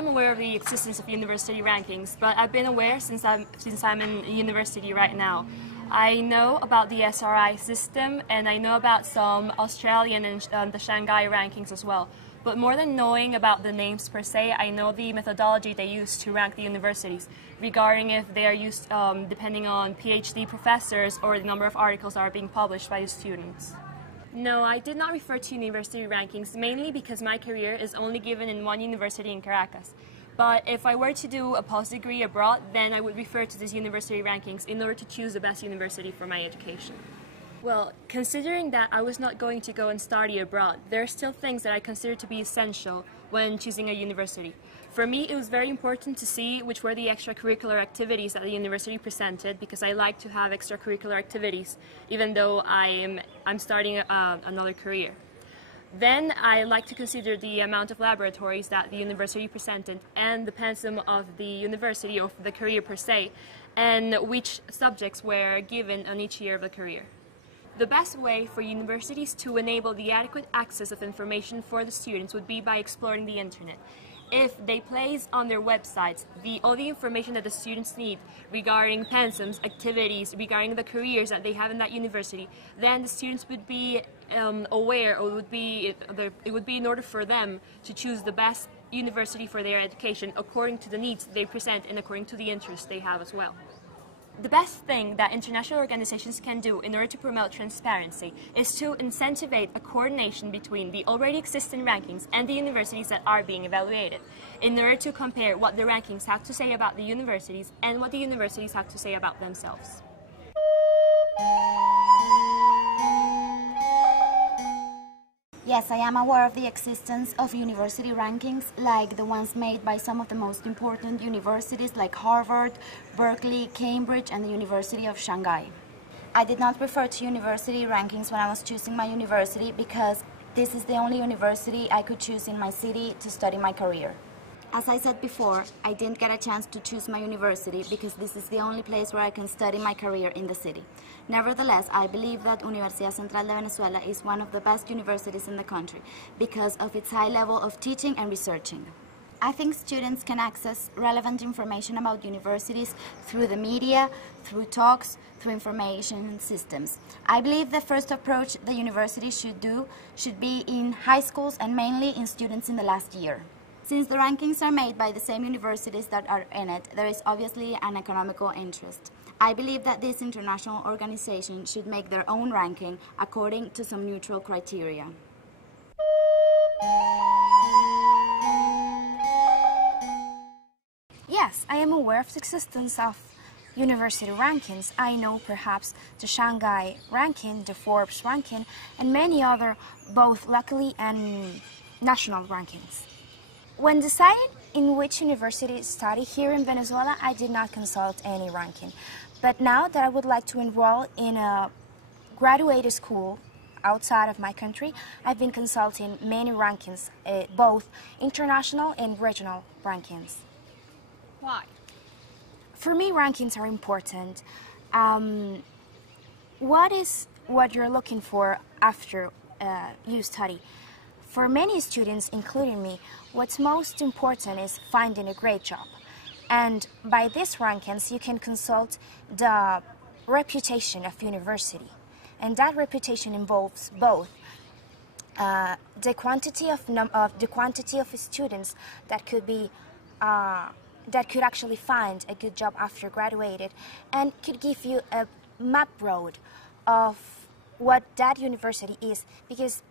am aware of the existence of university rankings, but I've been aware since I'm in university right now. I know about the SRI system, and I know about some Australian and the Shanghai rankings as well. But more than knowing about the names per se, I know the methodology they use to rank the universities, regarding if they are used depending on PhD professors or the number of articles that are being published by the students. No, I did not refer to university rankings, mainly because my career is only given in one university in Caracas. But if I were to do a post-degree abroad, then I would refer to these university rankings in order to choose the best university for my education. Well, considering that I was not going to go and study abroad, there are still things that I consider to be essential when choosing a university. For me, it was very important to see which were the extracurricular activities that the university presented, because I like to have extracurricular activities, even though I'm starting another career. Then I like to consider the amount of laboratories that the university presented and the pensum of the university or the career per se, and which subjects were given on each year of the career. The best way for universities to enable the adequate access of information for the students would be by exploring the internet. If they place on their websites all the information that the students need regarding pensums, activities, regarding the careers that they have in that university, then the students would be aware, or it would be in order for them to choose the best university for their education according to the needs they present and according to the interests they have as well. The best thing that international organizations can do in order to promote transparency is to incentivize a coordination between the already existing rankings and the universities that are being evaluated, in order to compare what the rankings have to say about the universities and what the universities have to say about themselves. Yes, I am aware of the existence of university rankings, like the ones made by some of the most important universities like Harvard, Berkeley, Cambridge, and the University of Shanghai. I did not refer to university rankings when I was choosing my university because this is the only university I could choose in my city to study my career. As I said before, I didn't get a chance to choose my university because this is the only place where I can study my career in the city. Nevertheless, I believe that Universidad Central de Venezuela is one of the best universities in the country because of its high level of teaching and researching. I think students can access relevant information about universities through the media, through talks, through information systems. I believe the first approach the university should be in high schools and mainly in students in the last year. Since the rankings are made by the same universities that are in it, there is obviously an economical interest. I believe that this international organization should make their own ranking according to some neutral criteria. Yes, I am aware of the existence of university rankings. I know perhaps the Shanghai ranking, the Forbes ranking, and many other both locally and national rankings. When deciding in which university to study here in Venezuela, I did not consult any ranking. But now that I would like to enroll in a graduate school outside of my country, I've been consulting many rankings, both international and regional rankings. Why? For me, rankings are important. What is what you're looking for after you study? For many students, including me, what's most important is finding a great job. And by these rankings, you can consult the reputation of university. And that reputation involves both the quantity of students that could actually find a good job after graduated, and could give you a map road of what that university is, because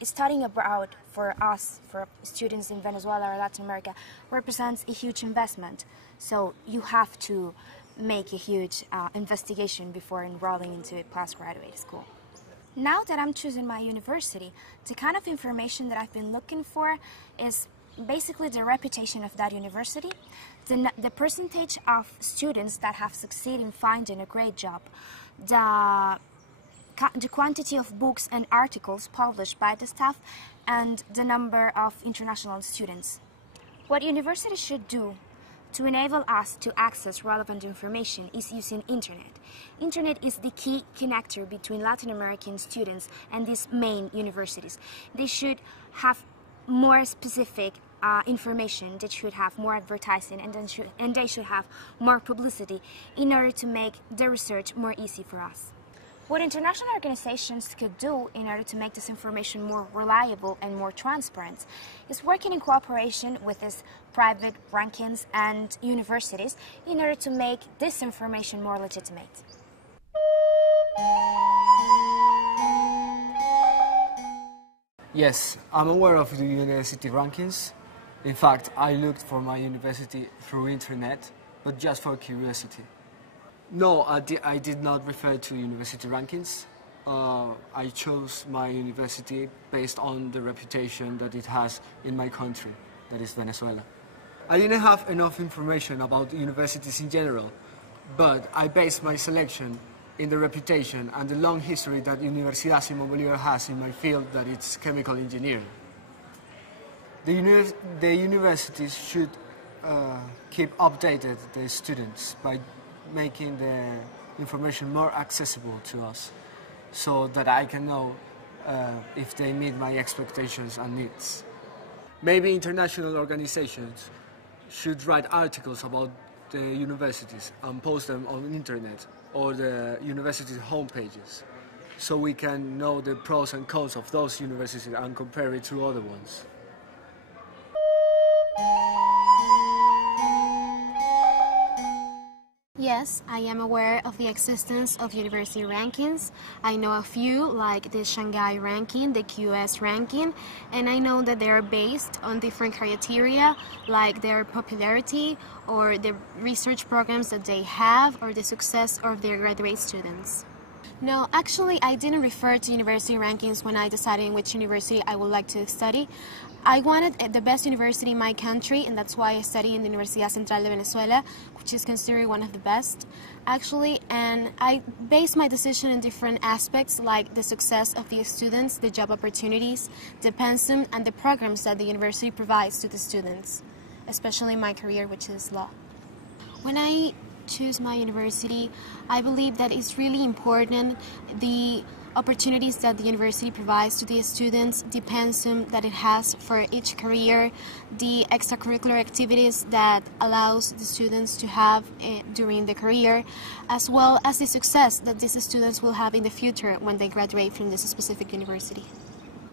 studying abroad for us, for students in Venezuela or Latin America, represents a huge investment. So you have to make a huge investigation before enrolling into a postgraduate school. Now that I'm choosing my university, the kind of information that I've been looking for is basically the reputation of that university, the percentage of students that have succeeded in finding a great job, the quantity of books and articles published by the staff, and the number of international students. What universities should do to enable us to access relevant information is using internet. Internet is the key connector between Latin American students and these main universities. They should have more specific information, they should have more advertising, and they should have more publicity in order to make the research more easy for us. What international organizations could do in order to make this information more reliable and more transparent is working in cooperation with these private rankings and universities in order to make this information more legitimate. Yes, I'm aware of the university rankings. In fact, I looked for my university through internet, but just for curiosity. No, I did not refer to university rankings. I chose my university based on the reputation that it has in my country, that is Venezuela. I didn't have enough information about universities in general, but I based my selection in the reputation and the long history that Universidad Simón Bolívar has in my field, that it's chemical engineering. The universities should keep updated the students by making the information more accessible to us, so that I can know if they meet my expectations and needs. Maybe international organizations should write articles about the universities and post them on the internet or the university homepages, so we can know the pros and cons of those universities and compare it to other ones. Yes, I am aware of the existence of university rankings. I know a few, like the Shanghai ranking, the QS ranking, and I know that they are based on different criteria, like their popularity or the research programs that they have or the success of their graduate students. No, actually, I didn't refer to university rankings when I decided in which university I would like to study. I wanted the best university in my country, and that's why I studied in the Universidad Central de Venezuela, which is considered one of the best, actually, and I based my decision in different aspects, like the success of the students, the job opportunities, the pensum, and the programs that the university provides to the students, especially in my career, which is law. When I choose my university, I believe that it's really important the opportunities that the university provides to the students, the pensum that it has for each career, the extracurricular activities that allows the students to have during the career, as well as the success that these students will have in the future when they graduate from this specific university.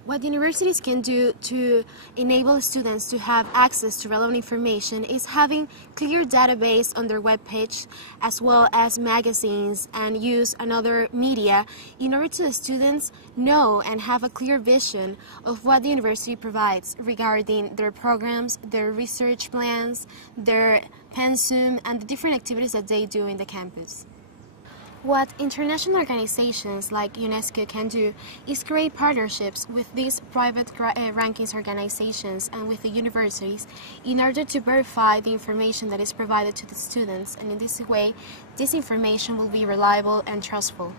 What universities can do to enable students to have access to relevant information is having clear database on their webpage, as well as magazines and use another media in order to the students know and have a clear vision of what the university provides regarding their programs, their research plans, their pensum, and the different activities that they do in the campus. What international organizations like UNESCO can do is create partnerships with these private rankings organizations and with the universities in order to verify the information that is provided to the students, and in this way, this information will be reliable and trustful.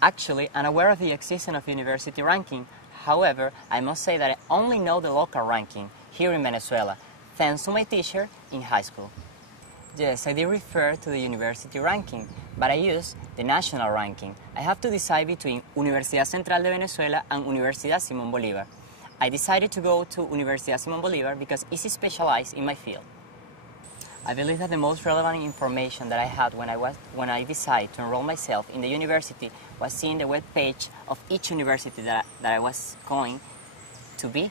Actually, I'm aware of the existence of university ranking. However, I must say that I only know the local ranking here in Venezuela, thanks to my teacher in high school. Yes, I did refer to the university ranking, but I use the national ranking. I have to decide between Universidad Central de Venezuela and Universidad Simón Bolívar. I decided to go to Universidad Simón Bolívar because it's specialized in my field. I believe that the most relevant information that I had when I decided to enroll myself in the university was seeing the web page of each university that I was going to be.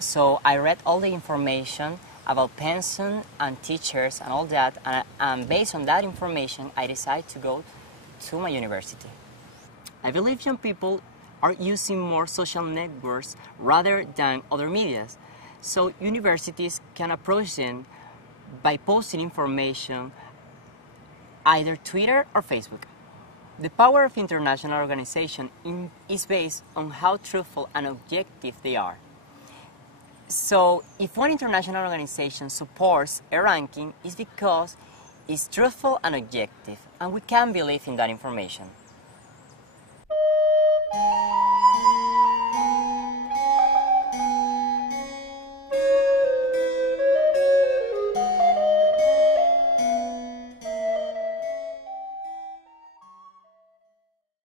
So I read all the information about pensum and teachers and all that, and based on that information, I decided to go to my university. I believe young people are using more social networks rather than other medias, so universities can approach them by posting information either Twitter or Facebook. The power of international organization is based on how truthful and objective they are. So, if one international organization supports a ranking, it's because it's truthful and objective, and we can believe in that information.